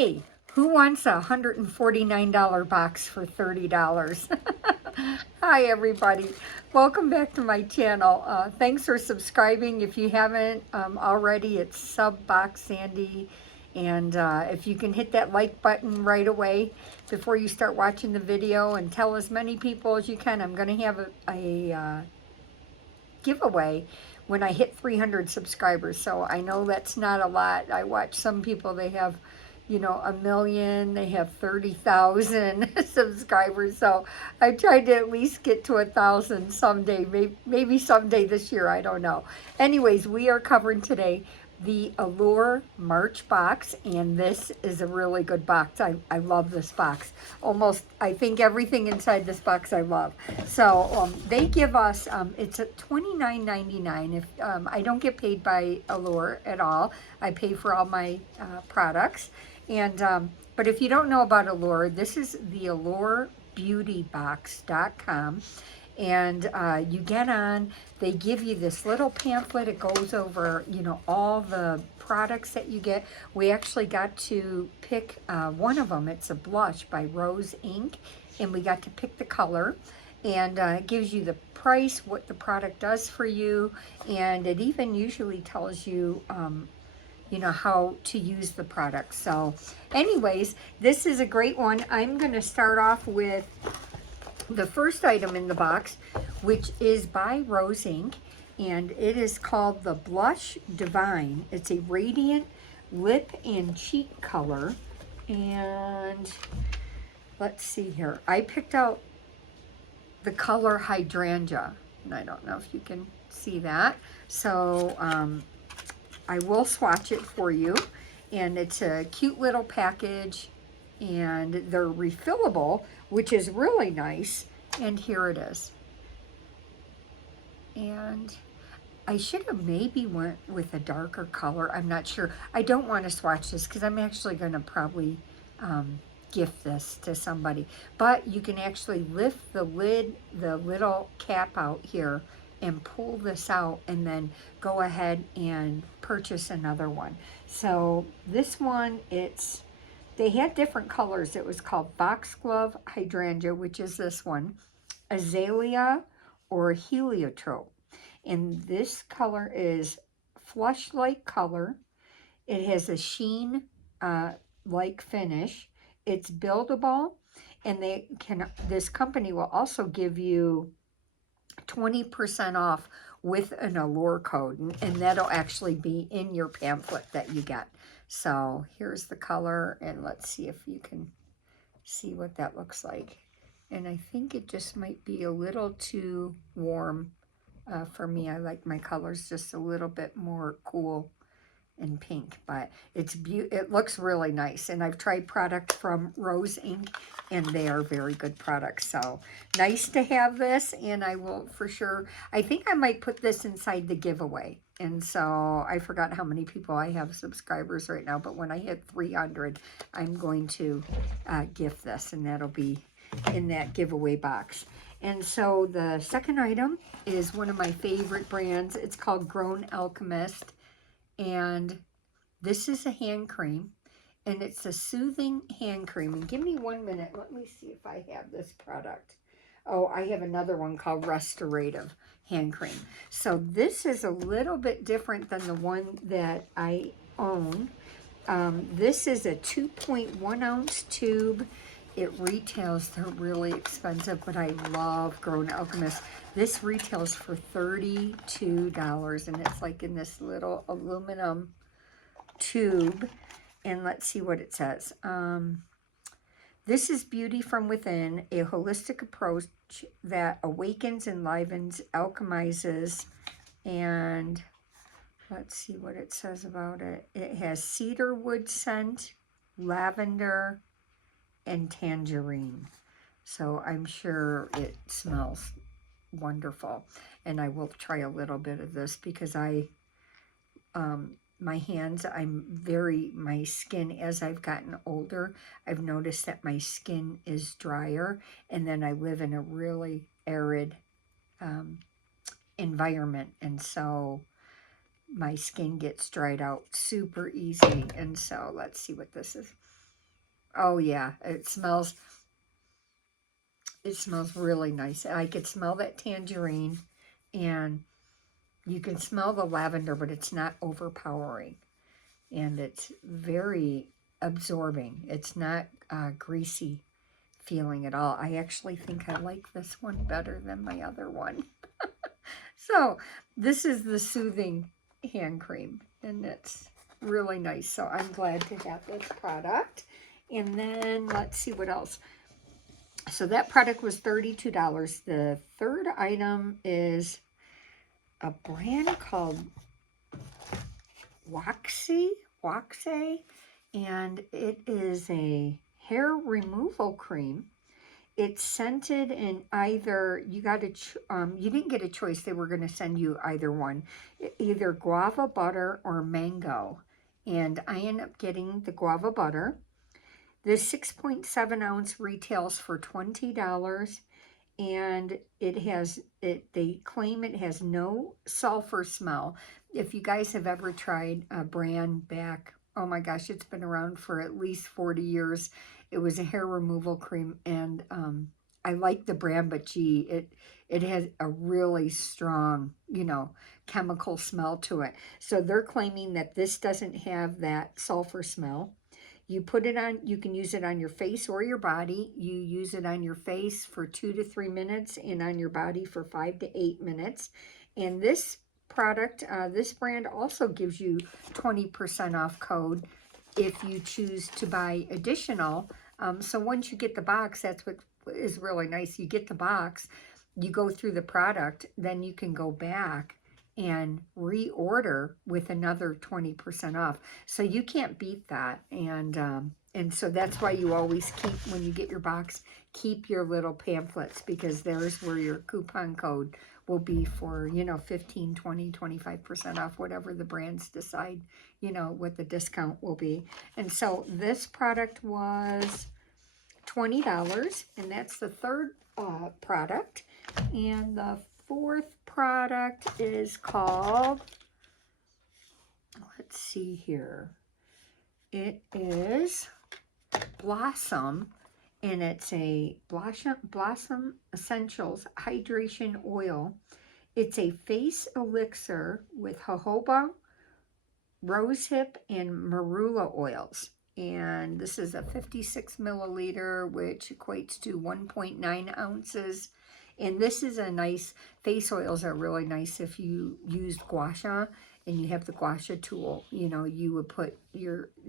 Hey, who wants a $149 box for $30? Hi, everybody. Welcome back to my channel. Thanks for subscribing. If you haven't already, it's Sub Box Sandy. And if you can hit that like button right away before you start watching the video and tell as many people as you can. I'm going to have a giveaway when I hit 300 subscribers. So I know that's not a lot. I watch some people, they have, you know, 1 million, they have 30,000 subscribers. So I tried to at least get to 1,000 someday, maybe someday this year, I don't know. Anyways, we are covering today the Allure March box, and this is a really good box. I love this box. Almost, I think everything inside this box I love. So they give us, it's at $29.99. If I don't get paid by Allure at all, I pay for all my products. And but if you don't know about Allure, this is the AllureBeautyBox.com. And you get on, they give you this little pamphlet. It goes over, you know, all the products that you get. We actually got to pick one of them. It's a blush by Rose Inc. And we got to pick the color. And it gives you the price, what the product does for you. And it even usually tells you, you know, how to use the product. So anyways, this is a great one. I'm going to start off with the first item in the box, which is by Rose Inc. And it is called the Blush Divine. It's a radiant lip and cheek color. And let's see here. I picked out the color Hydrangea. And I don't know if you can see that. So I will swatch it for you. And it's a cute little package. And they're refillable, which is really nice. And here it is. And I should have maybe went with a darker color. I'm not sure. I don't want to swatch this because I'm actually going to probably gift this to somebody. But you can actually lift the lid, the little cap out here, and pull this out, and then go ahead and purchase another one. So this one, they had different colors. It was called Foxglove Hydrangea, which is this one, Azalea or Heliotrope. And this color is flush-like color. It has a sheen like finish. It's buildable, and this company will also give you 20% off with an Allure code, and that'll actually be in your pamphlet that you get. So here's the color, and let's see if you can see what that looks like. And I think it just might be a little too warm for me. I like my colors just a little bit more cool and pink, but it looks really nice. And I've tried product from Rose Inc. and they are very good products. So nice to have this, and I will for sure, I think I might put this inside the giveaway. And so I forgot how many people I have subscribers right now, but when I hit 300, I'm going to gift this, and that'll be in that giveaway box. And so the second item is one of my favorite brands. It's called Grown Alchemist. And this is a hand cream, and it's a soothing hand cream. And give me 1 minute. Let me see if I have this product. Oh, I have another one called Restorative hand cream. So this is a little bit different than the one that I own. This is a 2.1 ounce tube. It retails, they're really expensive, but I love Grown Alchemist. This retails for $32, and it's like in this little aluminum tube. And let's see what it says. This is beauty from within, a holistic approach that awakens, enlivens, alchemizes, and let's see what it says about it. It has cedar wood scent, lavender, and tangerine. So I'm sure it smells wonderful. And I will try a little bit of this because my hands, my skin, as I've gotten older, I've noticed that my skin is drier, and then I live in a really arid environment, and so my skin gets dried out super easy. And so let's see what this is. Oh yeah, it smells really nice. I could smell that tangerine, and you can smell the lavender, but it's not overpowering. And it's very absorbing. It's not greasy feeling at all. I actually think I like this one better than my other one. So this is the Soothing Hand Cream, and it's really nice. So I'm glad to have this product. And then let's see what else. So that product was $32. The third item is a brand called Waxy, and it is a hair removal cream. It's scented in either, you didn't get a choice. They were going to send you either one, either guava butter or mango. And I ended up getting the guava butter. This 6.7 ounce retails for $20, and they claim it has no sulfur smell. If you guys have ever tried a brand back, oh my gosh, it's been around for at least 40 years. It was a hair removal cream, and I like the brand, but gee, it has a really strong, chemical smell to it. So they're claiming that this doesn't have that sulfur smell. You put it on, you can use it on your face or your body. You use it on your face for 2 to 3 minutes and on your body for 5 to 8 minutes. And this product, this brand also gives you 20% off code if you choose to buy additional. So once you get the box, that's what is really nice. You get the box, you go through the product, then you can go back and reorder with another 20% off. So you can't beat that. And so that's why you always keep, when you get your box, keep your little pamphlets, because there's where your coupon code will be for, 15, 20, 25% off, whatever the brands decide, what the discount will be. And so this product was $20, and that's the third product. And the fourth product is called, let's see here, it is Blossom, and it's a Blossom Essentials Hydration Oil. It's a face elixir with jojoba, rosehip, and marula oils. And this is a 56 milliliter, which equates to 1.9 ounces. And this is a nice, face oils are really nice if you used gua sha and you have the gua sha tool. You would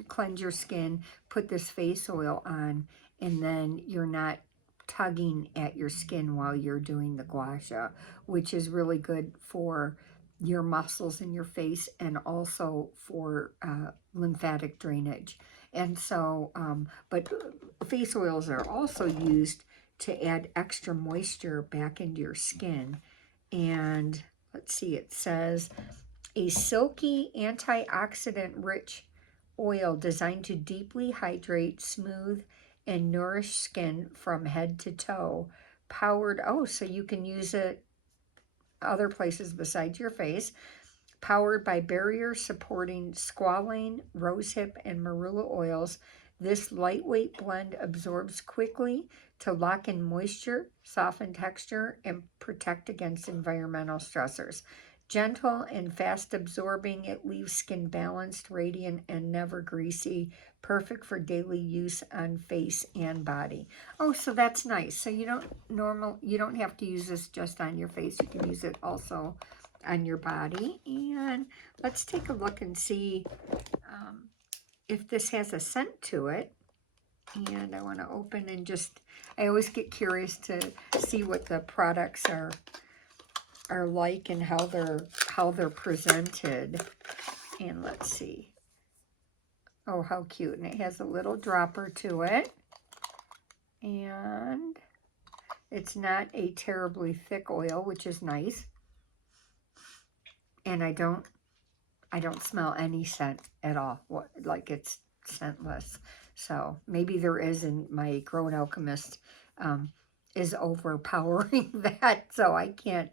cleanse your skin, put this face oil on, and then you're not tugging at your skin while you're doing the gua sha, which is really good for your muscles in your face and also for lymphatic drainage. And so, but face oils are also used to add extra moisture back into your skin. And let's see, it says a silky antioxidant-rich oil designed to deeply hydrate, smooth, and nourish skin from head to toe. Powered, so you can use it other places besides your face. Powered by barrier-supporting squalane, rosehip, and marula oils, this lightweight blend absorbs quickly to lock in moisture, soften texture, and protect against environmental stressors. Gentle and fast absorbing, it leaves skin balanced, radiant, and never greasy. Perfect for daily use on face and body. Oh, so that's nice. So you don't have to use this just on your face. You can use it also on your body. And let's take a look and see if this has a scent to it. And I want to open and I always get curious to see what the products are like and how they're presented. And let's see. Oh, how cute. And it has a little dropper to it. And it's not a terribly thick oil, which is nice. And I don't smell any scent at all. Like it's scentless. So maybe there is, and my Grown Alchemist is overpowering that, so I can't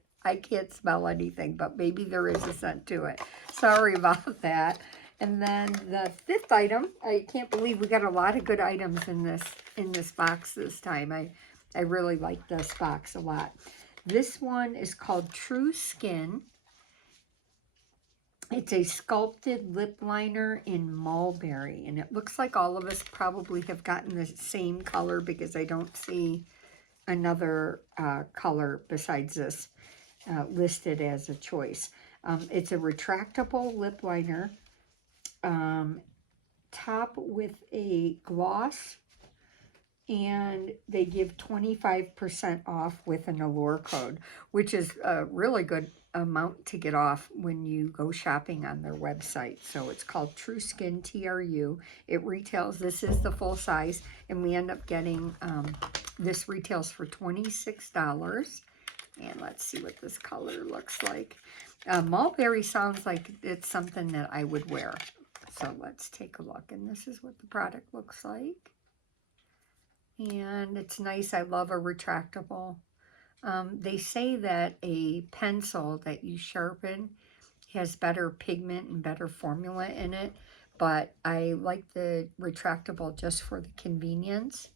smell anything, but maybe there is a scent to it. Sorry about that. And then the fifth item, I can't believe we got a lot of good items in this box this time. I really like this box a lot. This one is called True Skin. It's a sculpted lip liner in mulberry, and it looks like all of us probably have gotten the same color because I don't see another color besides this listed as a choice. It's a retractable lip liner, top with a gloss, and they give 25% off with an Allure code, which is a really good amount to get off when you go shopping on their website. So it's called True Skin, TRU. It retails, this is the full size, and we end up getting, this retails for $26. And let's see what this color looks like. Mulberry sounds like it's something that I would wear. So let's take a look. And this is what the product looks like. And it's nice. I love a retractable. They say that a pencil that you sharpen has better pigment and better formula in it. But I like the retractable just for the convenience.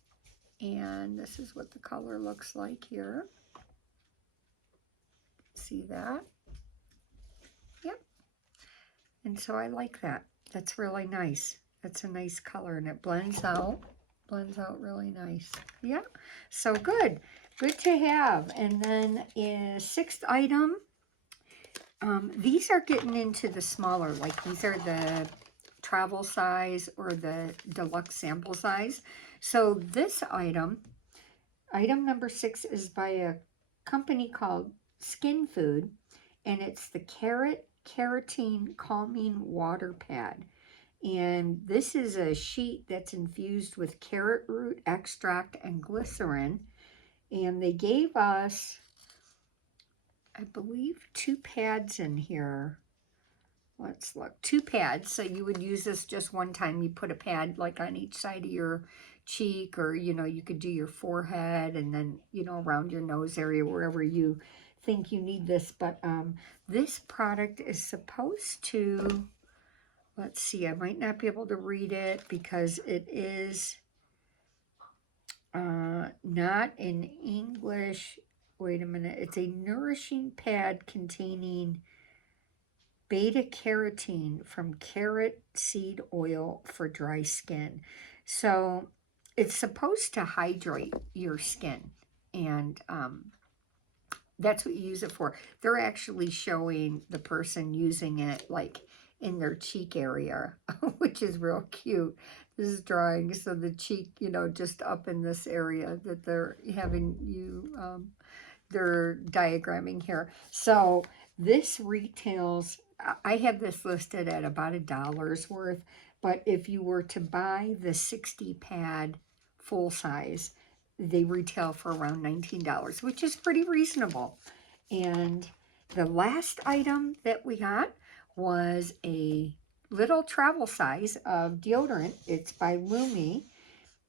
And this is what the color looks like here. See that? Yep. And so I like that. That's really nice. That's a nice color, and it blends out really nice. Yeah, so good to have. And then sixth item, these are getting into the smaller, like these are the travel size or the deluxe sample size. So this item number 6 is by a company called Skin Food, and it's the Keratin Calming Water Pad. And this is a sheet that's infused with carrot root extract and glycerin. And they gave us, I believe, 2 pads in here. Let's look. 2 pads. So you would use this just one time. You put a pad like on each side of your cheek, or, you know, you could do your forehead and then, you know, around your nose area, wherever you think you need this. But this product is supposed to... Let's see, I might not be able to read it because it is not in English. Wait a minute. It's a nourishing pad containing beta-carotene from carrot seed oil for dry skin. So it's supposed to hydrate your skin, and that's what you use it for. They're actually showing the person using it like in their cheek area, which is real cute. This is drawing, so the cheek, you know, just up in this area that they're having you, they're diagramming here. So this retails, I have this listed at about $1 worth, but if you were to buy the 60 pad full size, they retail for around $19, which is pretty reasonable. And the last item that we got was a little travel size of deodorant. It's by Lumi.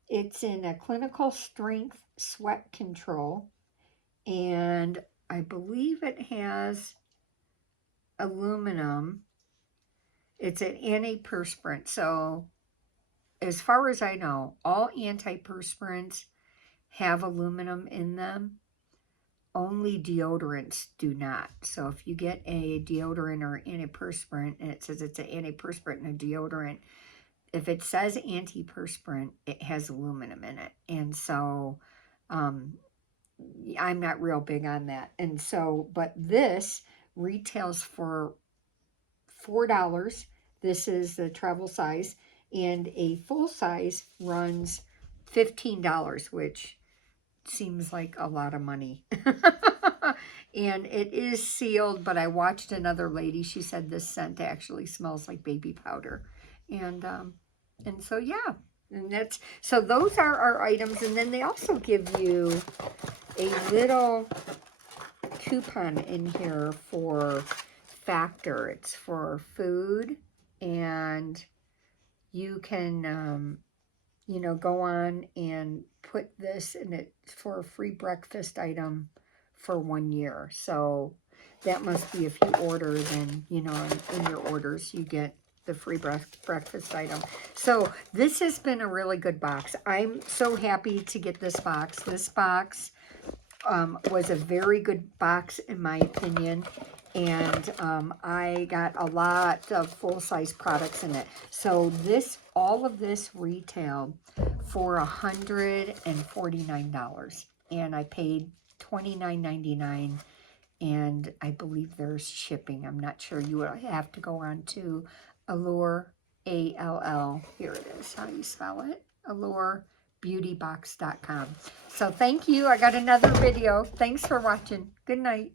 It's in a clinical strength sweat control, and I believe it has aluminum. It's an antiperspirant. So as far as I know, all antiperspirants have aluminum in them. Only deodorants do not. So if you get a deodorant or antiperspirant and it says it's an antiperspirant and a deodorant, if it says antiperspirant, it has aluminum in it. And so I'm not real big on that. And so, but this retails for $4. This is the travel size, and a full size runs $15, which seems like a lot of money. And it is sealed, but I watched another lady, she said this scent actually smells like baby powder. And so yeah, and that's, so those are our items. And then they also give you a little coupon in here for Factor. It's for food, and you can you know, go on and put this in it for a free breakfast item for 1 year. So that must be if you order, then, you know, in your orders you get the free breakfast item. So this has been a really good box. I'm so happy to get this box. This box was a very good box in my opinion. And I got a lot of full-size products in it. So all of this retailed for $149. And I paid $29.99. And I believe there's shipping. I'm not sure. You will have to go on to Allure, A-L-L. Here it is. How do you spell it? AllureBeautyBox.com. So thank you. I got another video. Thanks for watching. Good night.